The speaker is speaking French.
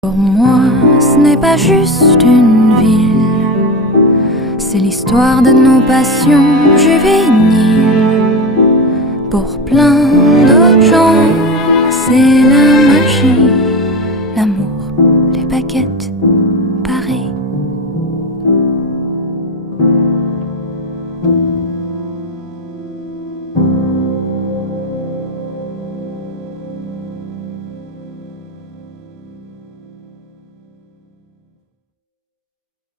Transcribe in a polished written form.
Pour moi, ce n'est pas juste une ville, c'est l'histoire de nos passions juvéniles. Pour plein d'autres gens, c'est la magie, l'amour.